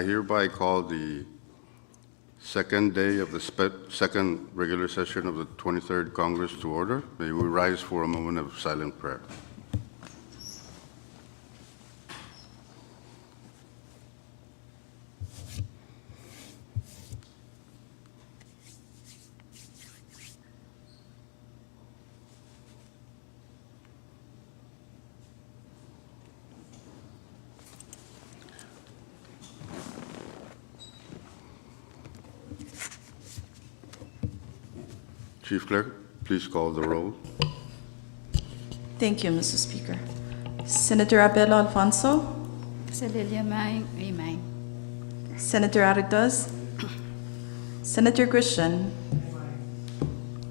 I hereby call the second day of the second regular session of the 23rd Congress to order. May we rise for a moment of silent prayer. Chief Clerk, please call the roll. Thank you, Mr. Speaker. Senator Abel Alfonso, Amen. Senator Aragdas, Senator Christian,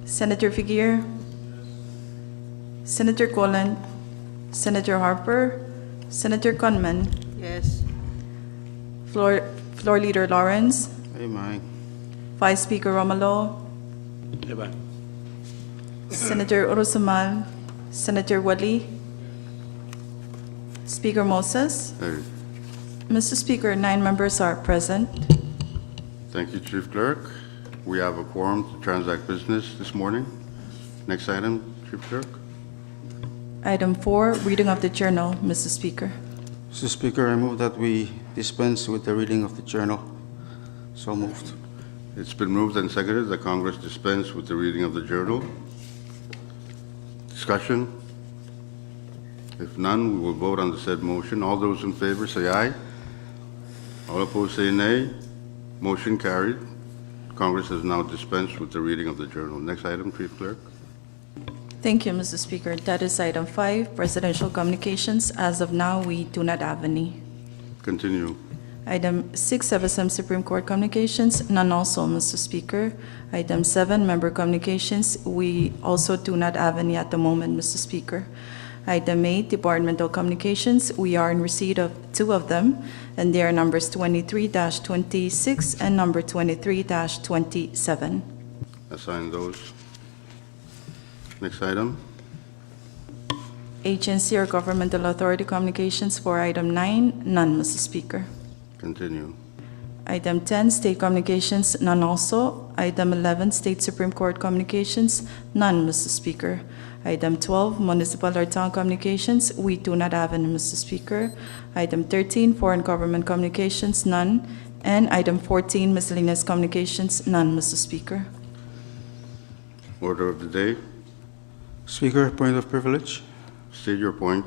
Senator Figuer, Senator Colin, Senator Harper, Senator Conman, Yes. Floor Leader Lawrence, Amen. Vice Speaker Romalo, Amen. Senator Urusamal, Senator Wali, Speaker Moses. Mr. Speaker, 9 members are present. Thank you, Chief Clerk. We have a quorum to transact business this morning. Next item, Chief Clerk. Item 4, reading of the journal, Mr. Speaker. Mr. Speaker, I move that we dispense with the reading of the journal. So moved. It's been moved and seconded that Congress dispense with the reading of the journal. Discussion? If none, we will vote on the said motion. All those in favor say aye. All opposed say nay. Motion carried. Congress has now dispensed with the reading of the journal. Next item, Chief Clerk. Thank you, Mr. Speaker. That is item 5, presidential communications. As of now, we do not have any. Continue. Item 6, CFSM Supreme Court communications, none also, Mr. Speaker. Item 7, member communications, we also do not have any at the moment, Mr. Speaker. Item 8, departmental communications, we are in receipt of 2 of them, and they are numbers 23-26 and number 23-27. Assign those. Next item. Agency or governmental authority communications for item 9, none, Mr. Speaker. Continue. Item 10, State Communications, none also. Item 11, State Supreme Court Communications, none, Mr. Speaker. Item 12, Municipal or Town Communications, we do not have any, Mr. Speaker. Item 13, Foreign Government Communications, none. And item 14, Miscellaneous Communications, none, Mr. Speaker. Order of the day. Speaker, point of privilege. State your point.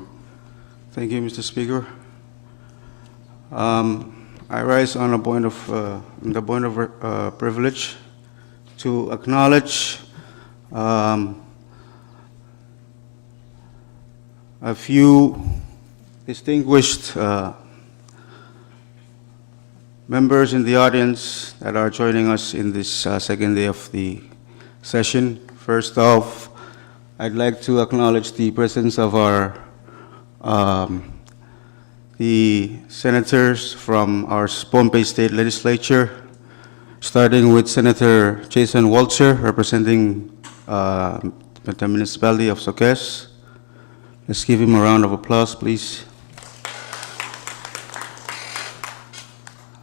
Thank you, Mr. Speaker. I rise on a point of privilege to acknowledge a few distinguished members in the audience that are joining us in this second day of the session. First off, I'd like to acknowledge the presence of our the senators from our Pohnpei State Legislature, starting with Senator Jason Walter, representing the municipality of Soques. Let's give him a round of applause, please.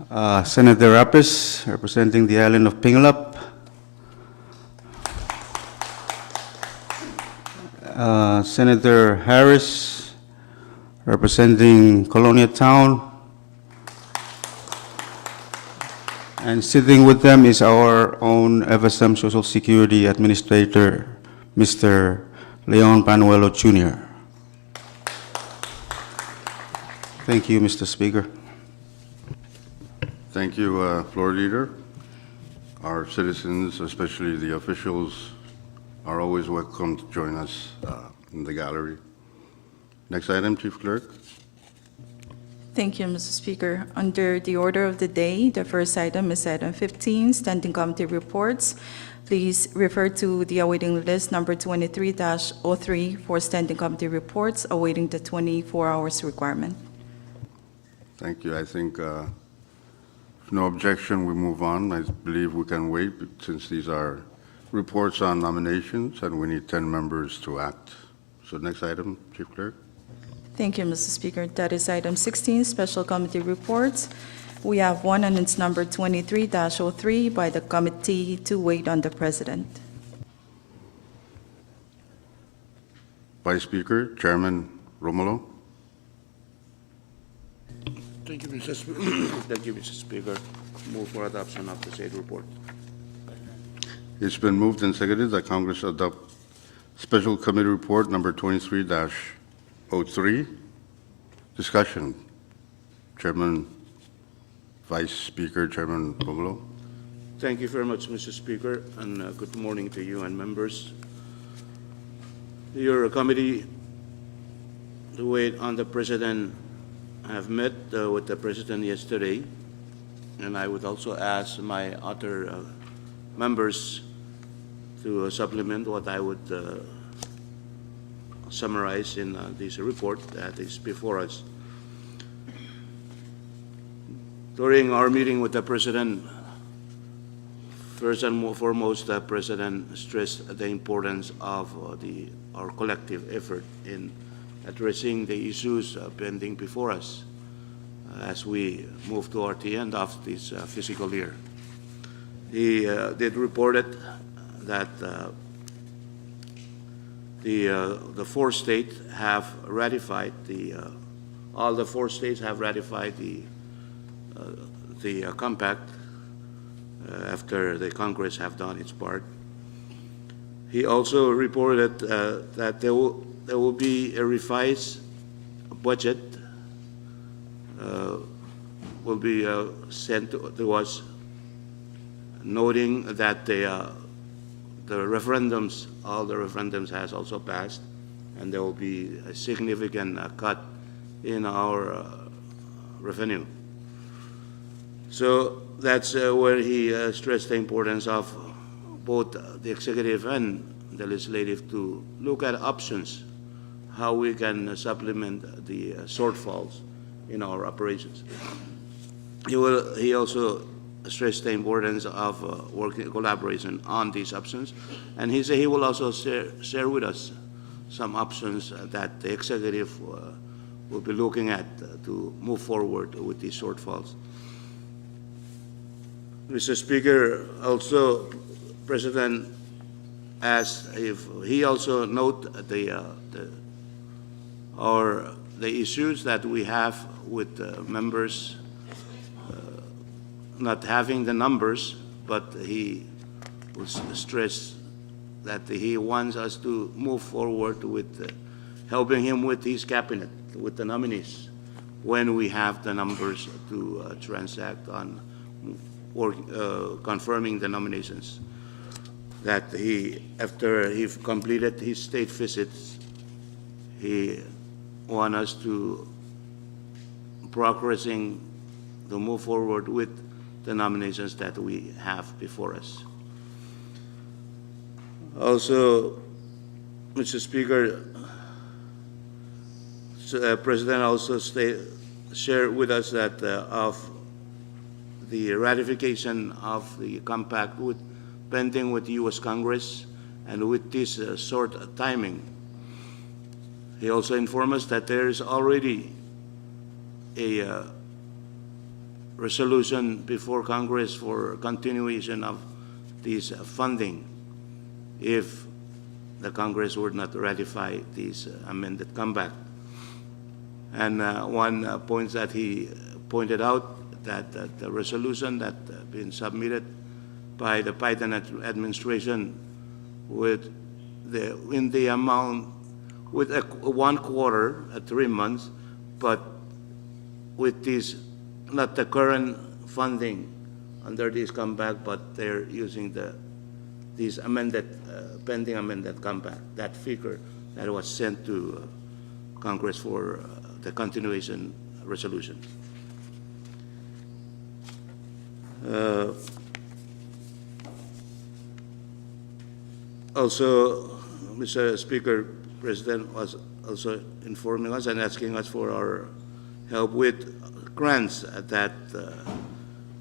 Senator Rapis, representing the island of Pinglap. Senator Harris, representing Colonia Town. And sitting with them is our own FSM Social Security Administrator, Mr. Leon Panuelo Jr. Thank you, Mr. Speaker. Thank you, Floor Leader. Our citizens, especially the officials, are always welcome to join us in the gallery. Next item, Chief Clerk. Thank you, Mr. Speaker. Under the order of the day, the first item is item 15, Standing Committee Reports. Please refer to the awaiting list number 23-03 for Standing Committee Reports, awaiting the 24 hours requirement. Thank you. I think if no objection, we move on. I believe we can wait since these are reports on nominations and we need 10 members to act. So next item, Chief Clerk. Thank you, Mr. Speaker. That is item 16, Special Committee Reports. We have one, and it's number 23-03 by the Committee to Wait on the President. Vice Speaker, Chairman Romulo. Thank you, Thank you, Mr. Speaker. Move for adoption of the said report. It's been moved and seconded that Congress adopt Special Committee Report number 23-03. Discussion. Chairman, Vice Speaker, Chairman Romulo. Thank you very much, Mr. Speaker, and good morning to you and members. Your committee to wait on the President have met with the President yesterday, and I would also ask my other members to supplement what I would summarize in this report that is before us. During our meeting with the President, first and foremost, the President stressed the importance of our collective effort in addressing the issues pending before us as we move toward the end of this fiscal year. He did report it that the four states have ratified all the four states have ratified the compact after the Congress have done its part. He also reported that there will be a revised budget will be sent to us, noting that the referendums, all the referendums has also passed, and there will be a significant cut in our revenue. So that's where he stressed the importance of both the executive and the legislative to look at options, how we can supplement the shortfalls in our operations. He also stressed the importance of working collaboration on these options, and he said he will also share with us some options that the executive will be looking at to move forward with these shortfalls. Mr. Speaker, also President asked if he also note the issues that we have with members not having the numbers, but he was stressed that he wants us to move forward with helping him with his cabinet, with the nominees, when we have the numbers to transact on or confirming the nominations. That he, after he completed his state visits, he wants us to progressing to move forward with the nominations that we have before us. Also, Mr. Speaker, President also shared with us that of the ratification of the compact pending with the U.S. Congress, and with this short timing. He also informed us that there is already a resolution before Congress for continuation of this funding if the Congress would not ratify this amended compact. And one point that he pointed out that the resolution that been submitted by the Biden administration with in the amount with 1 quarter at 3 months, but with this not the current funding under this compact, but they're using this amended pending amended compact, that figure that was sent to Congress for the continuation resolution. Also, Mr. Speaker, President was also informing us and asking us for our help with grants that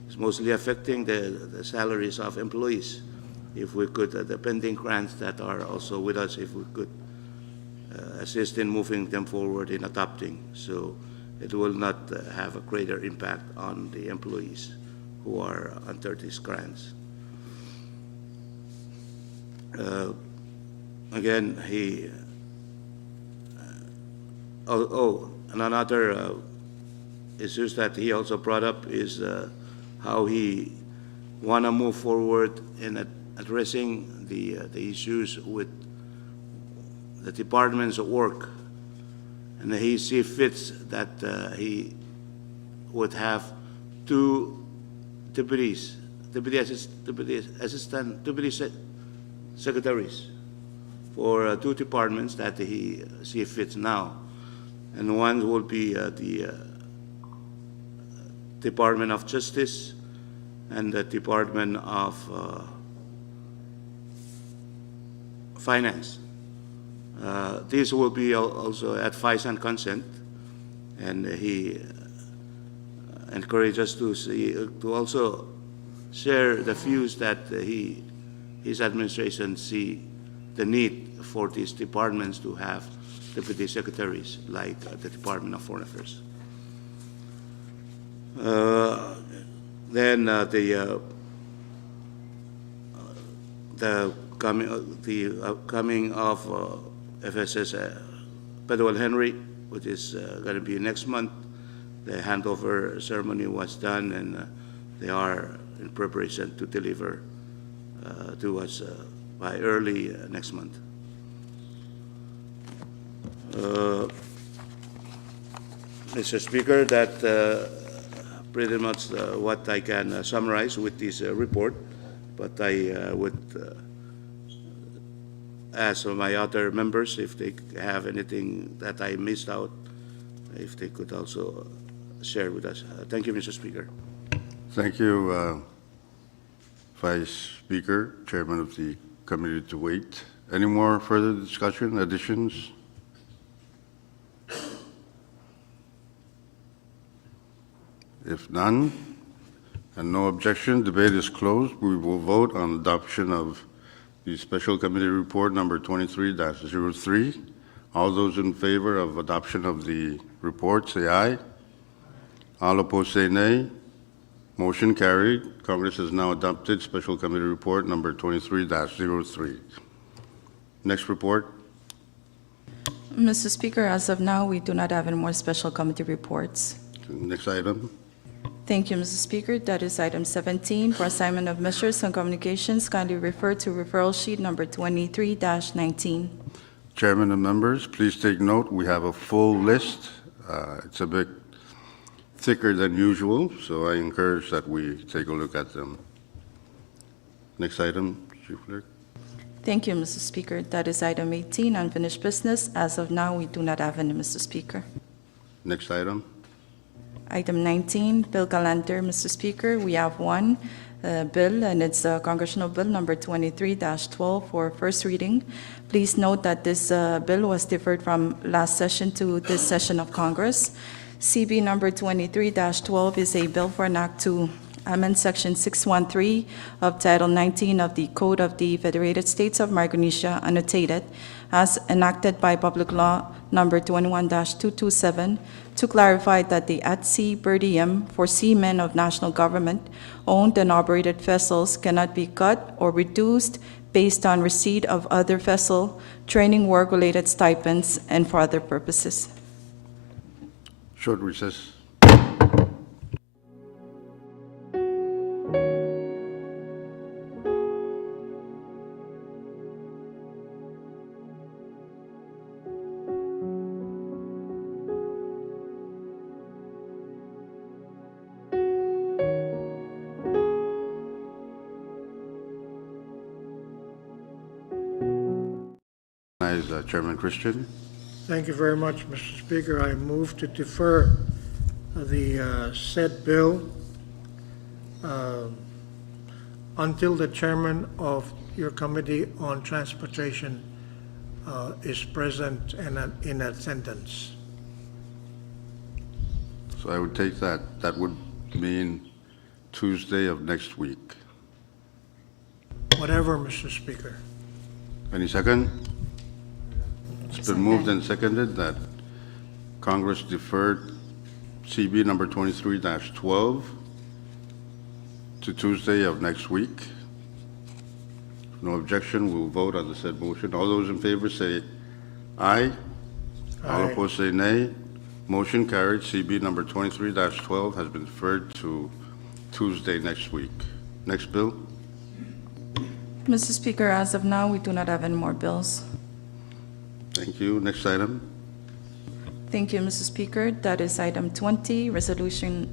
is mostly affecting the salaries of employees. If we could, the pending grants that are also with us, if we could assist in moving them forward in adopting. So it will not have a greater impact on the employees who are under these grants. Again, and another issues that he also brought up is how he want to move forward in addressing the issues with the departments of work, and he see fits that he would have two deputy secretaries for two departments that he see fits now, and one will be the Department of Justice and the Department of Finance. These will be also advice and consent, and he encourages us to also share the views that his administration see the need for these departments to have deputy secretaries like the Department of Foreign Affairs. Then the coming of FSS Pedro Henry, which is going to be next month. The handover ceremony was done, and they are in preparation to deliver to us by early next month. Mr. Speaker, that pretty much what I can summarize with this report, but I would ask my other members if they have anything that I missed out, if they could also share with us. Thank you, Mr. Speaker. Thank you, Vice Speaker, Chairman of the Committee to Wait. Any more further discussion, additions? If none, and no objection, debate is closed. We will vote on adoption of the Special Committee Report number 23-03. All those in favor of adoption of the report, say aye. All opposed, say nay. Motion carried. Congress has now adopted Special Committee Report number 23-03. Next report. Mr. Speaker, as of now, we do not have any more special committee reports. Next item. Thank you, Mr. Speaker. That is item 17 for assignment of measures and communications. Kindly refer to referral sheet number 23-19. Chairman and members, please take note. We have a full list. It's a bit thicker than usual, so I encourage that we take a look at them. Next item, Chief Clerk. Thank you, Mr. Speaker. That is item 18, unfinished business. As of now, we do not have any, Mr. Speaker. Next item. Item 19, bill calendar, Mr. Speaker. We have one bill, and it's Congressional Bill number 23-12 for first reading. Please note that this bill was deferred from last session to this session of Congress. CB number 23-12 is a bill for an act to amend Section 613 of Title 19 of the Code of the Federated States of Micronesia, annotated as enacted by Public Law number 21-227, to clarify that the at-sea per diem for seamen of national government-owned and operated vessels cannot be cut or reduced based on receipt of other vessel training work-related stipends and for other purposes. Short recess. Chairman Christian. Thank you very much, Mr. Speaker. I move to defer the said bill until the chairman of your Committee on Transportation is present and in attendance. So I would take that. That would mean Tuesday of next week. Whatever, Mr. Speaker. Any second? It's been moved and seconded that Congress deferred CB number 23-12 to Tuesday of next week. If no objection, we'll vote on the said motion. All those in favor say aye. All Aye. opposed say nay. Motion carried. CB number 23-12 has been deferred to Tuesday next week. Next bill. Mr. Speaker, as of now, we do not have any more bills. Thank you. Next item. Thank you, Mr. Speaker. That is item 20, resolution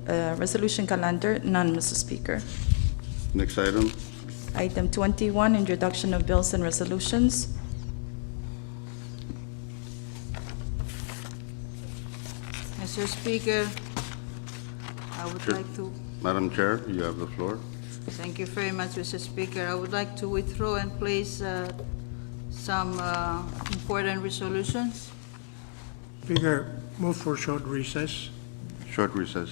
calendar, none, Mr. Speaker. Next item. Item 21, introduction of bills and resolutions. Mr. Speaker, I would Sure. like to, Madam Chair, you have the floor. thank you very much, Mr. Speaker. I would like to withdraw and place some important resolutions. Speaker, move for short recess. Short recess.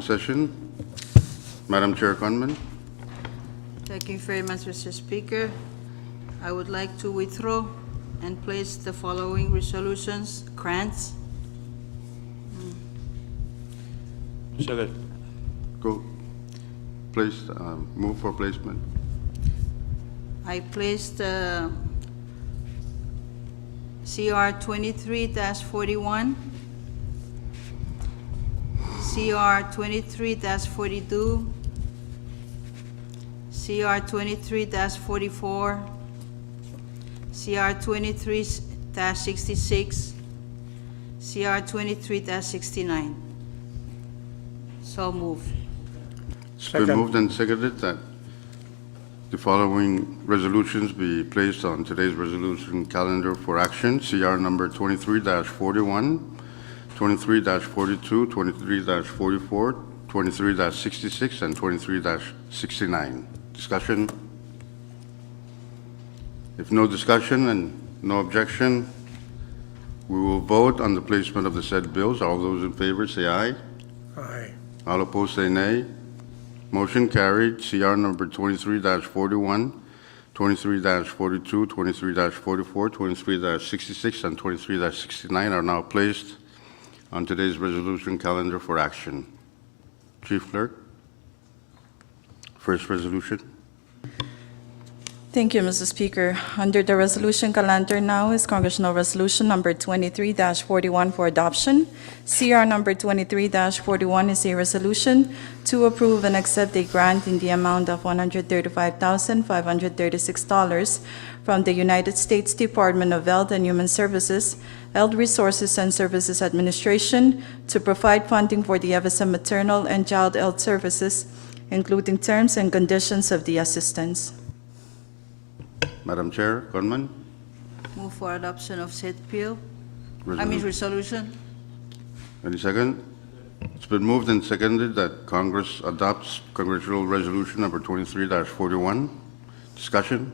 Session. Madam Chair Conman. Thank you very much, Mr. Speaker. I would like to withdraw and place the following resolutions. Grants. Second. Go. Place, move for placement. I placed CR 23-41, CR 23-42, CR 23-44, CR 23-66, CR 23-69. So move. It's been Second. moved and seconded that the following resolutions be placed on today's resolution calendar for action. CR number 23-41, 23-42, 23-44, 23-66, and 23-69. Discussion? If no discussion and no objection, we will vote on the placement of the said bills. All those in favor say aye. Aye. All opposed say nay. Motion carried. CR number 23-41, 23-42, 23-44, 23-66, and 23-69 are now placed on today's resolution calendar for action. Chief Clerk, first resolution. Thank you, Mr. Speaker. Under the resolution calendar now is Congressional Resolution Number 23-41 for adoption. CR Number 23-41 is a resolution to approve and accept a grant in the amount of $135,536 from the United States Department of Health and Human Services, Health Resources and Services Administration, to provide funding for the FSM maternal and child health services, including terms and conditions of the assistance. Madam Chair, Conman. Move for adoption of said bill. Resolution. Resolution. Any second? It's been moved and seconded that Congress adopts Congressional Resolution Number 23-41. Discussion?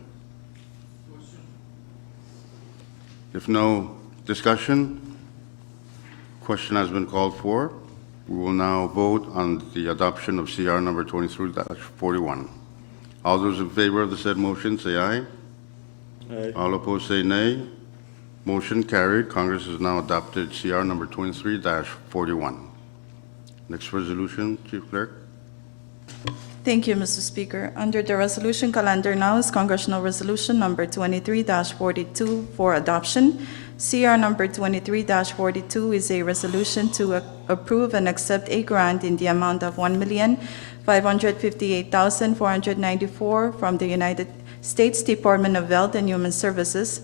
If no discussion, question has been called for. We will now vote on the adoption of CR number 23-41. All those in favor of the said motion, say aye. Aye. All opposed, say nay. Motion carried. Congress has now adopted CR number 23-41. Next resolution, Chief Clerk. Thank you, Mr. Speaker. Under the resolution calendar now is Congressional Resolution Number 23-42 for adoption. CR number 23-42 is a resolution to approve and accept a grant in the amount of $1,558,494 from the United States Department of Health and Human Services,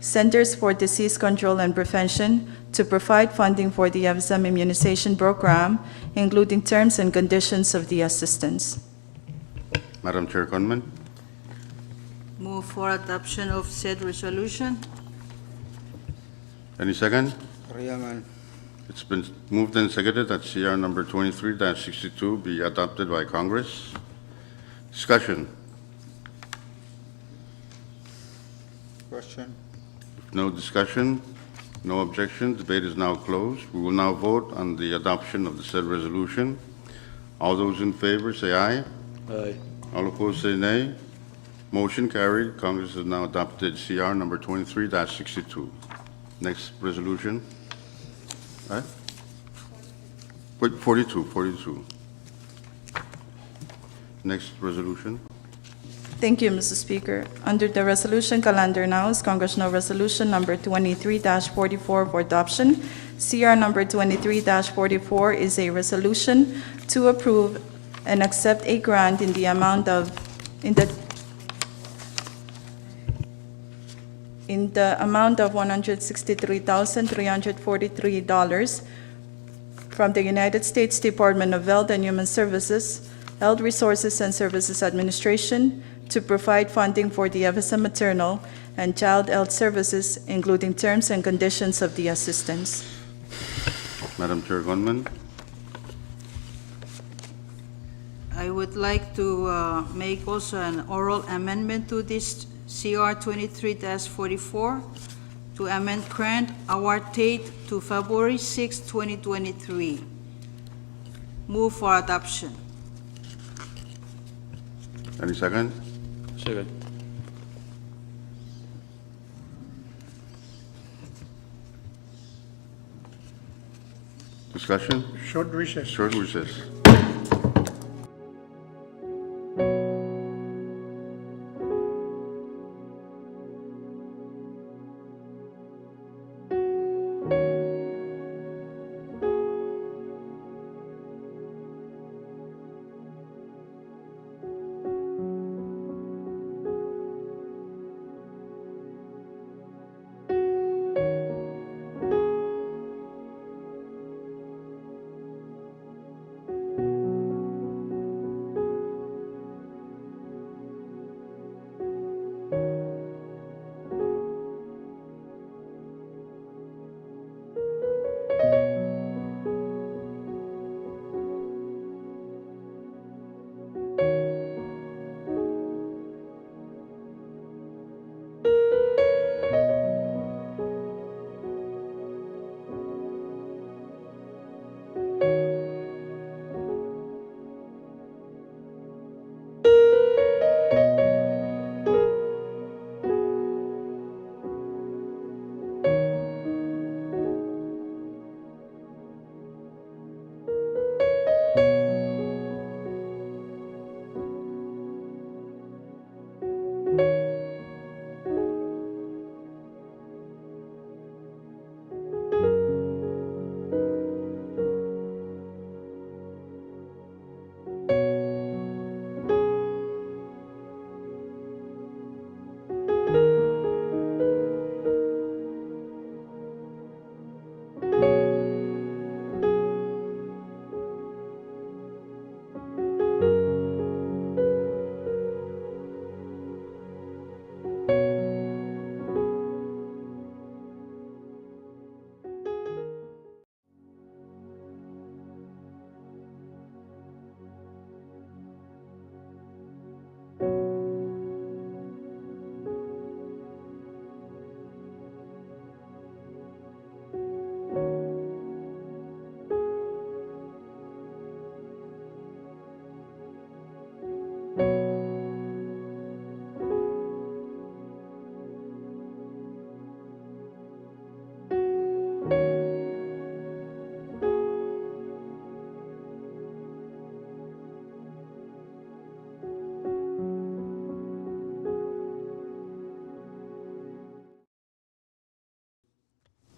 Centers for Disease Control and Prevention, to provide funding for the FSM immunization program, including terms and conditions of the assistance. Madam Chair Conman. Move for adoption of said resolution. Any second? Riaman. It's been moved and seconded that CR number 23-62 be adopted by Congress. Discussion. Question. If no discussion, no objection, debate is now closed. We will now vote on the adoption of the said resolution. All those in favor say aye. Aye. All opposed say nay. Motion carried. Congress has now adopted CR number 23-62. Next resolution. Right? Wait, 42. Next resolution. Thank you, Mr. Speaker. Under the resolution calendar now is Congressional Resolution Number 23-44 for adoption. CR number 23-44 is a resolution to approve and accept a grant in the amount of $163,343 from the United States Department of Health and Human Services, Health Resources and Services Administration, to provide funding for the FSM maternal and child health services, including terms and conditions of the assistance. Madam Chair Gunman. I would like to make also an oral amendment to this CR 23-44 to amend current award date to February 6, 2023. Move for adoption. Any second? Second. Discussion? Short recess. Short recess.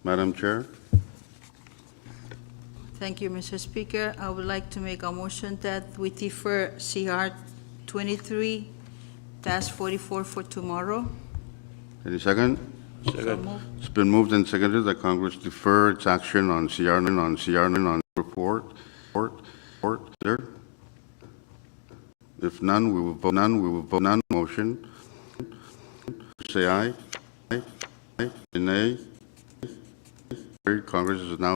Madam Chair, Thank you, Mr. Speaker. I would like to make a motion that we defer CR 23-44 for tomorrow. any second? So Second. moved. It's been moved and seconded that Congress defer its action on CR report. There? If none, we will vote none. Motion. Say aye. Aye. Nay. Congress is now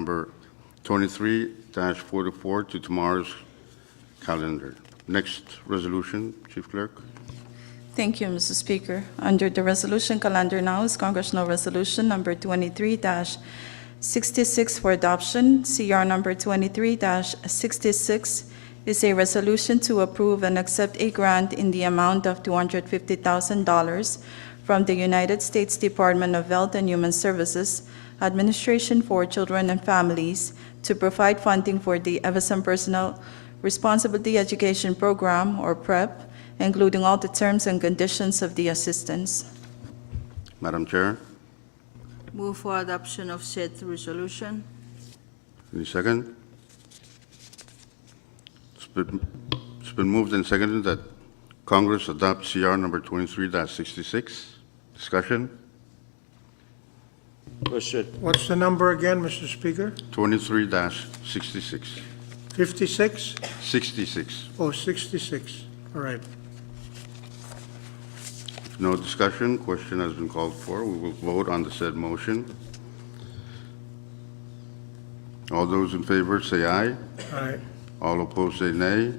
number 23-44 to tomorrow's calendar. Next resolution, Chief Clerk. Thank you, Mr. Speaker. Under the resolution calendar now is Congressional Resolution Number 23-66 for adoption. CR Number 23-66 is a resolution to approve and accept a grant in the amount of $250,000 from the United States Department of Health and Human Services, Administration for Children and Families, to provide funding for the FSM Personal Responsibility Education Program, or PREP, including all the terms and conditions of the assistance. Madam Chair, Move for adoption of said resolution. any second? It's been moved and seconded that Congress adopt CR number 23-66. Discussion? Question. What's the number again, Mr. Speaker? 23-66. 56? 66. Oh, 66. All right. If no discussion, question has been called for. We will vote on the said motion. All those in favor say aye. Aye. All opposed say nay.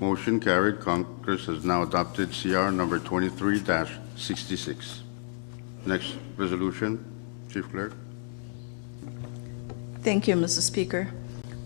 Motion carried. Congress has now adopted CR number 23-66. Next resolution, Chief Clerk. Thank you, Mr. Speaker.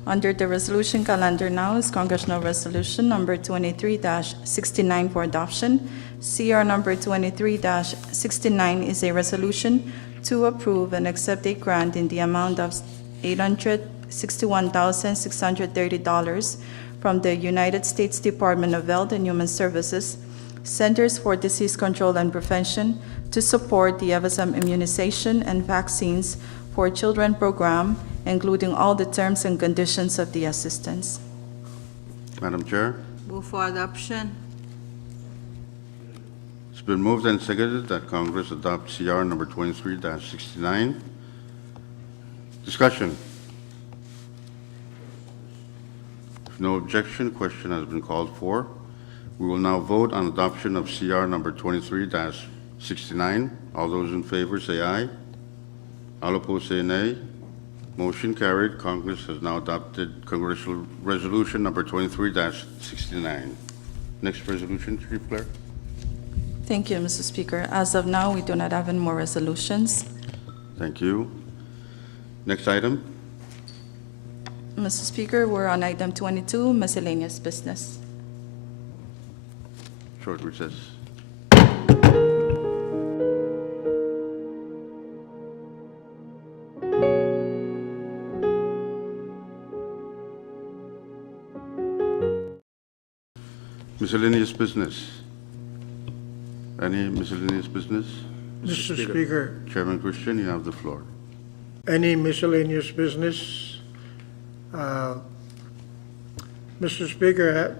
Under the resolution calendar now is Congressional Resolution Number 23-69 for adoption. CR Number 23-69 is a resolution to approve and accept a grant in the amount of $861,630 from the United States Department of Health and Human Services, Centers for Disease Control and Prevention, to support the FSM immunization and vaccines for children program, including all the terms and conditions of the assistance. Madam Chair, Move for adoption. it's been moved and seconded that Congress adopt CR number 23-69. Discussion. If no objection, question has been called for. We will now vote on adoption of CR number 23-69. All those in favor say aye. All opposed say nay. Motion carried. Congress has now adopted Congressional Resolution number 23-69. Next resolution, Chief Clerk. Thank you, Mr. Speaker. As of now, we do not have any more resolutions. Thank you. Next item. Mr. Speaker, we're on item 22, miscellaneous business. Short recess. Miscellaneous business. Any miscellaneous business? Mr. Speaker, Chairman Christian, you have the floor. any miscellaneous business? Mr. Speaker,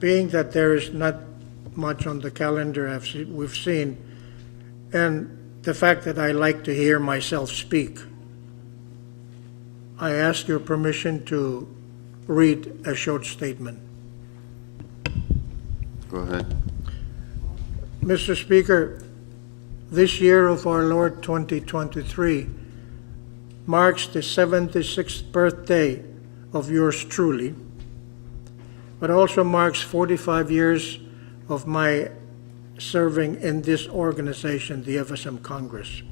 being that there is not much on the calendar we've seen, and the fact that I like to hear myself speak, I ask your permission to read a short statement. Go ahead. Mr. Speaker, this year of our Lord 2023 marks the 76th birthday of yours truly, but also marks 45 years of my serving in this organization, the FSM Congress.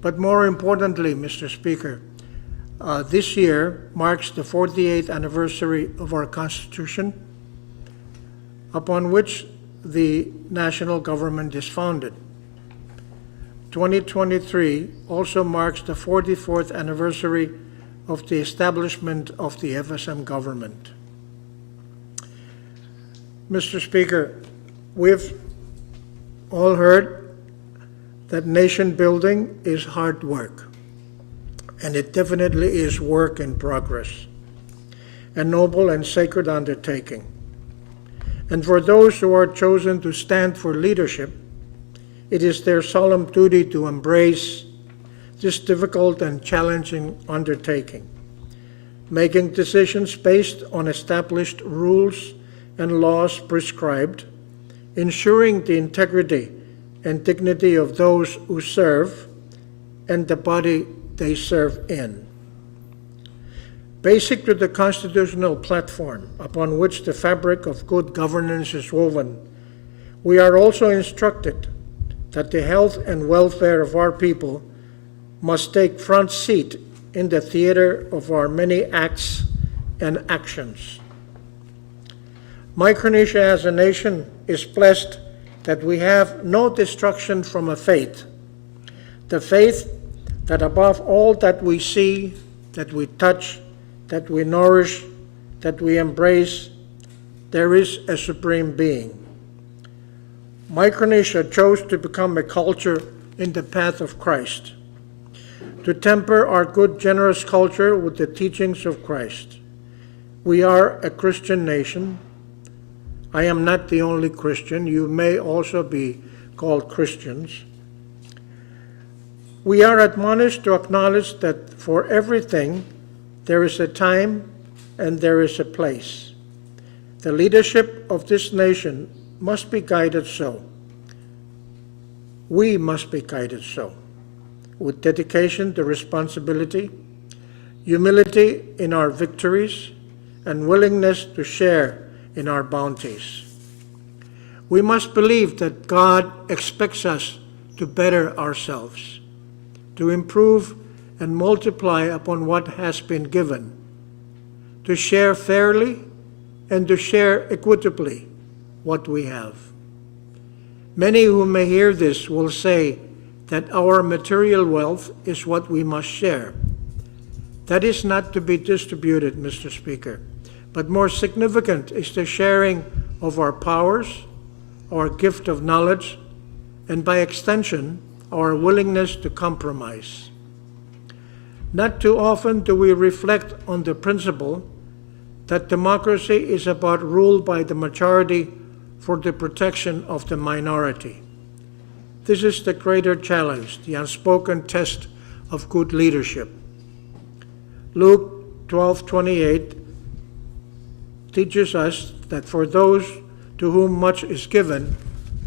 But more importantly, Mr. Speaker, this year marks the 48th anniversary of our Constitution, upon which the national government is founded. 2023 also marks the 44th anniversary of the establishment of the FSM government. Mr. Speaker, we've all heard that nation building is hard work, and it definitely is work in progress, a noble and sacred undertaking. And for those who are chosen to stand for leadership, it is their solemn duty to embrace this difficult and challenging undertaking, making decisions based on established rules and laws prescribed, ensuring the integrity and dignity of those who serve and the body they serve in. Basic to the constitutional platform upon which the fabric of good governance is woven, we are also instructed that the health and welfare of our people must take front seat in the theater of our many acts and actions. Micronesia as a nation is blessed that we have no destruction from a faith, the faith that above all that we see, that we touch, that we nourish, that we embrace, there is a supreme being. Micronesia chose to become a culture in the path of Christ, to temper our good, generous culture with the teachings of Christ. We are a Christian nation. I am not the only Christian. You may also be called Christians. We are admonished to acknowledge that for everything, there is a time and there is a place. The leadership of this nation must be guided so. We must be guided so, with dedication to responsibility, humility in our victories, and willingness to share in our bounties. We must believe that God expects us to better ourselves, to improve and multiply upon what has been given, to share fairly and to share equitably what we have. Many who may hear this will say that our material wealth is what we must share. That is not to be distributed, Mr. Speaker, but more significant is the sharing of our powers, our gift of knowledge, and by extension, our willingness to compromise. Not too often do we reflect on the principle that democracy is about rule by the majority for the protection of the minority. This is the greater challenge, the unspoken test of good leadership. Luke 12:28 teaches us that for those to whom much is given,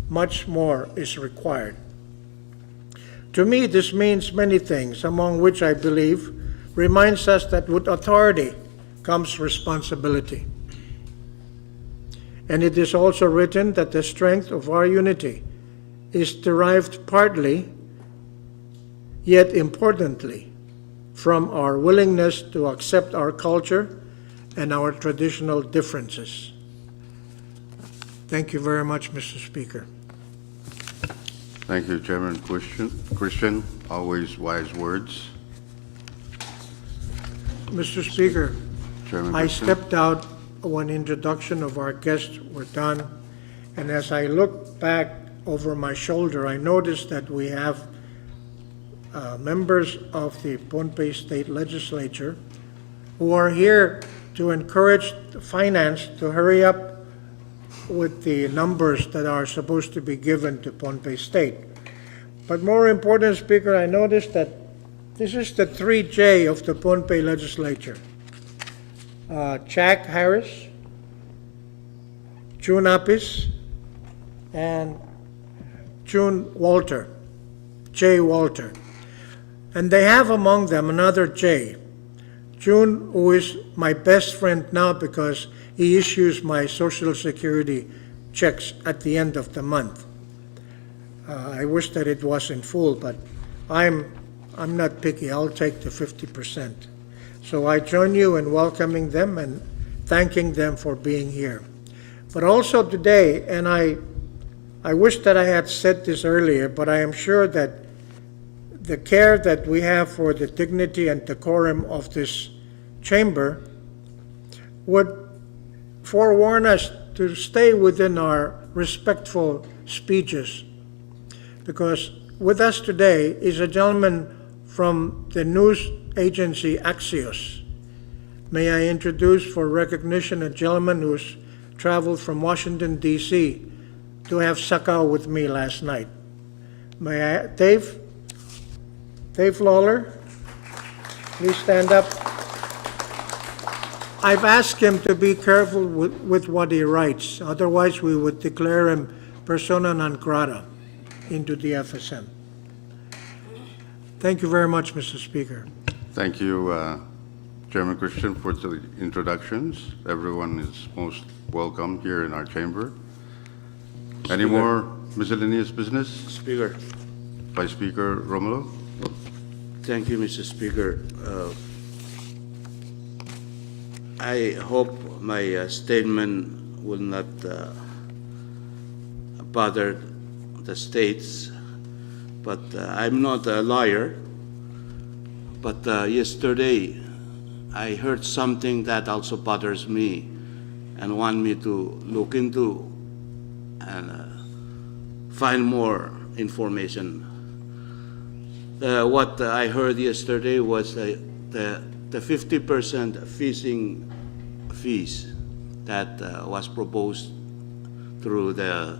much more is required. To me, this means many things, among which I believe reminds us that with authority comes responsibility. And it is also written that the strength of our unity is derived partly, yet importantly, from our willingness to accept our culture and our traditional differences. Thank you very much, Mr. Speaker. Thank you, Chairman Christian. Always wise words. Mr. Speaker, Chairman I Christian. stepped out when introduction of our guests were done, and as I look back over my shoulder, I noticed that we have members of the Pohnpei State Legislature who are here to encourage finance to hurry up with the numbers that are supposed to be given to Pohnpei State. But more important, Speaker, I noticed that this is the 3J of the Pohnpei Legislature. Jack Harris, June Apis, and June Walter, J. Walter. And they have among them another J. June, who is my best friend now because he issues my Social Security checks at the end of the month. I wish that it was in full, but I'm not picky. I'll take the 50%. So I join you in welcoming them and thanking them for being here. But also today, and I wish that I had said this earlier, but I am sure that the care that we have for the dignity and decorum of this chamber would forewarn us to stay within our respectful speeches, because with us today is a gentleman from the news agency Axios. May I introduce for recognition a gentleman who's traveled from Washington, D.C. to have sakao with me last night. May I, Dave Lawler, please stand up. I've asked him to be careful with what he writes, otherwise we would declare him persona non grata into the FSM. Thank you very much, Mr. Speaker. Thank you, Chairman Christian, for the introductions. Everyone is most welcome here in our chamber. Any more miscellaneous business? Speaker. Vice Speaker Romulo? Thank you, Mr. Speaker. I hope my statement will not bother the states, but I'm not a lawyer. But yesterday, I heard something that also bothers me and want me to look into and find more information. What I heard yesterday was the 50% fishing fees that was proposed through the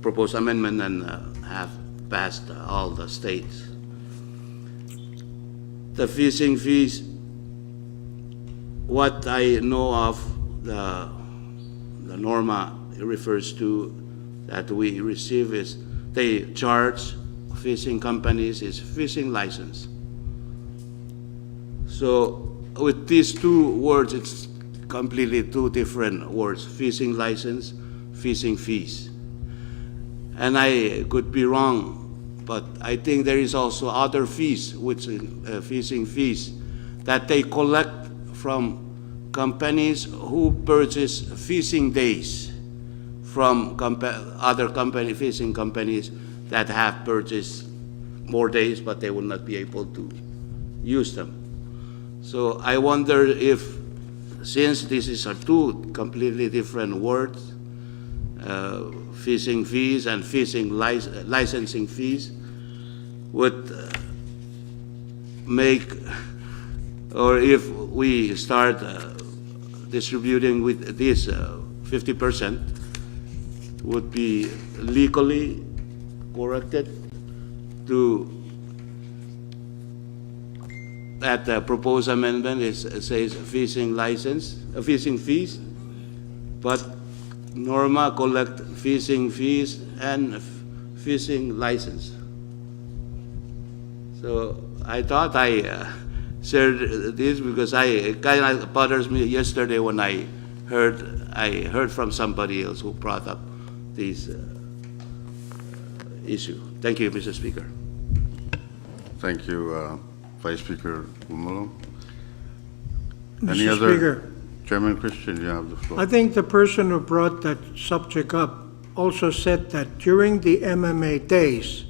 proposed amendment and have passed all the states. The fishing fees, what I know of, the norma refers to that we receive is they charge fishing companies is fishing license. So with these two words, it's completely two different words, fishing license, fishing fees. And I could be wrong, but I think there is also other fees, which fishing fees, that they collect from companies who purchase fishing days from other fishing companies that have purchased more days, but they will not be able to use them. So I wonder if, since this is two completely different words, fishing fees and fishing licensing fees, would make, or if we start distributing with this 50%, would be legally corrected to that proposed amendment says fishing license, fishing fees, but norma collect fishing fees and fishing license. So I thought I shared this because it kind of bothers me yesterday when I heard from somebody else who brought up this issue. Thank you, Mr. Speaker. Thank you, Vice Speaker Romulo. Any Mr. other? Speaker, Chairman Christian, you have the floor. I think the person who brought that subject up also said that during the MMA days,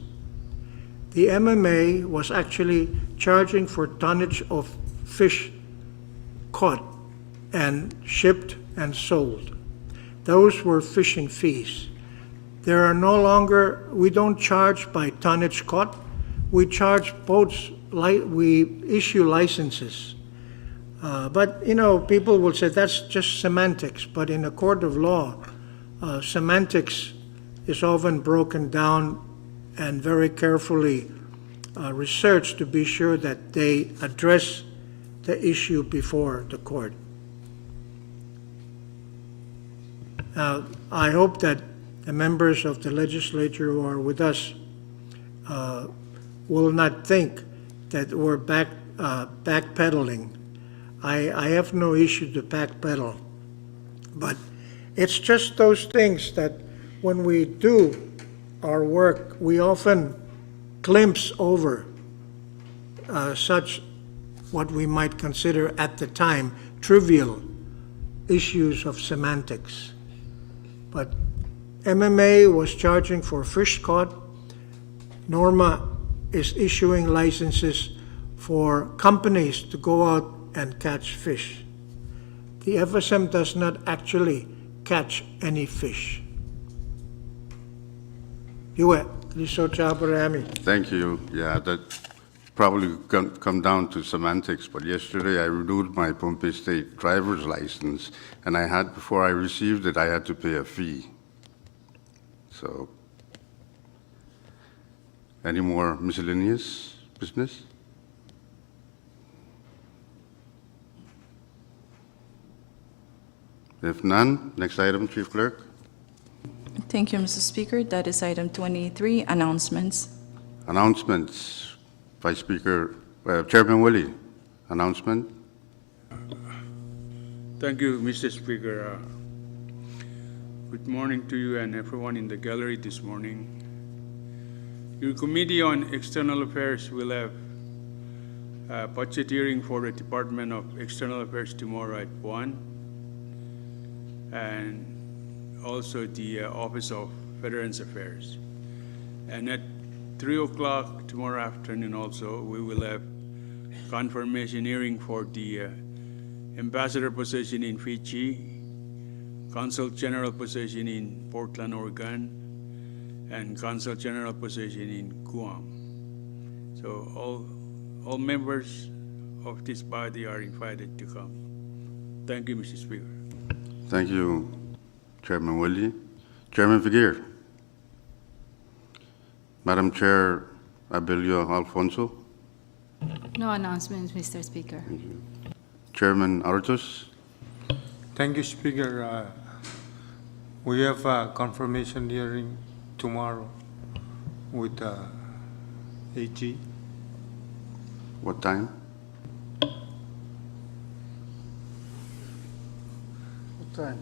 the MMA was actually charging for tonnage of fish caught and shipped and sold. Those were fishing fees. There are no longer, we don't charge by tonnage caught. We charge boats, we issue licenses. But, you know, people will say that's just semantics. But in a court of law, semantics is often broken down and very carefully researched to be sure that they address the issue before the court. I hope that the members of the legislature who are with us will not think that we're backpedaling. I have no issue to backpedal, but it's just those things that when we do our work, we often glimpse over such what we might consider at the time trivial issues of semantics. But MMA was charging for fish caught. Norma is issuing licenses for companies to go out and catch fish. The FSM does not actually catch any fish. Liso Chaparami. Thank you. Yeah, that probably come down to semantics, but yesterday I renewed my Pompey State driver's license, and before I received it, I had to pay a fee. So, any more miscellaneous business? If none, next item, Chief Clerk. Thank you, Mr. Speaker. That is item 23, announcements. Announcements. Vice Speaker, Chairman Willie, announcement. Thank you, Mr. Speaker. Good morning to you and everyone in the gallery this morning. Your Committee on External Affairs will have a budget hearing for the Department of External Affairs tomorrow at 1, and also the Office of Veterans Affairs. And at 3 o'clock tomorrow afternoon also, we will have confirmation hearing for the ambassador position in Fiji, consul general position in Portland, Oregon, and consul general position in Guam. So all members of this body are invited to come. Thank you, Mr. Speaker. Thank you, Chairman Willie. Chairman Figueroa. Madam Chair Abilio Alfonso. No announcements, Mr. Speaker. Chairman Artus. Thank you, Speaker. We have a confirmation hearing tomorrow with AG. What time? What time?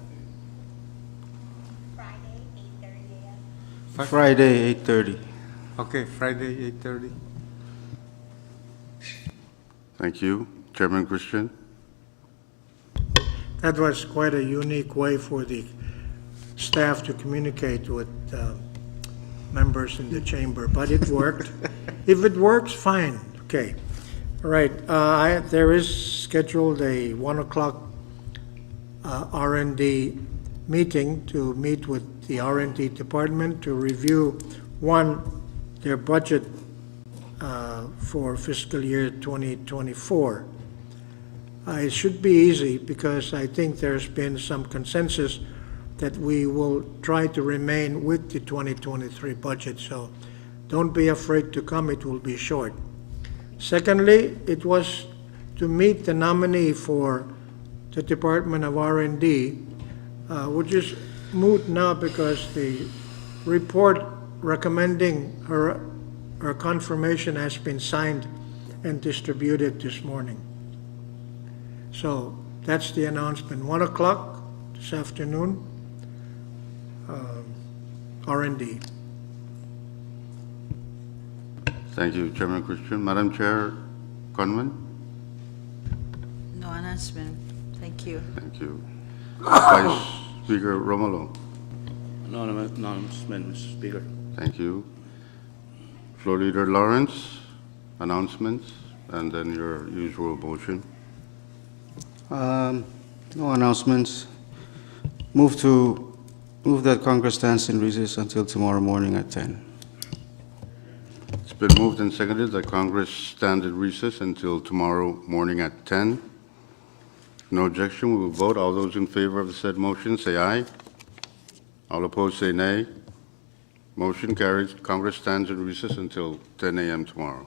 Fi- Friday, 8:30. Okay, Friday, 8:30. Thank you. Chairman Christian. That was quite a unique way for the staff to communicate with members in the chamber, but it worked. If it works, fine, okay. All right, there is scheduled a 1 o'clock R&D meeting to meet with the R&D department to review, one, their budget for fiscal year 2024. It should be easy because I think there's been some consensus that we will try to remain with the 2023 budget, so don't be afraid to come, it will be short. Secondly, it was to meet the nominee for the Department of R&D, which is moot now because the report recommending her confirmation has been signed and distributed this morning. So that's the announcement. 1 o'clock this afternoon, R&D. Thank you, Chairman Christian. Madam Chair Conman. No announcement. Thank you. Thank you. Vice Speaker Romulo. No announcement, Mr. Speaker. Thank you. Floor Leader Lawrence, announcements, and then your usual motion. No announcements. Move that Congress stands in recess until tomorrow morning at 10. It's been moved and seconded that Congress stand at recess until tomorrow morning at 10. No objection, we will vote. All those in favor of the said motion, say aye. All opposed, say nay. Motion carries. Congress stands in recess until 10 a.m. tomorrow.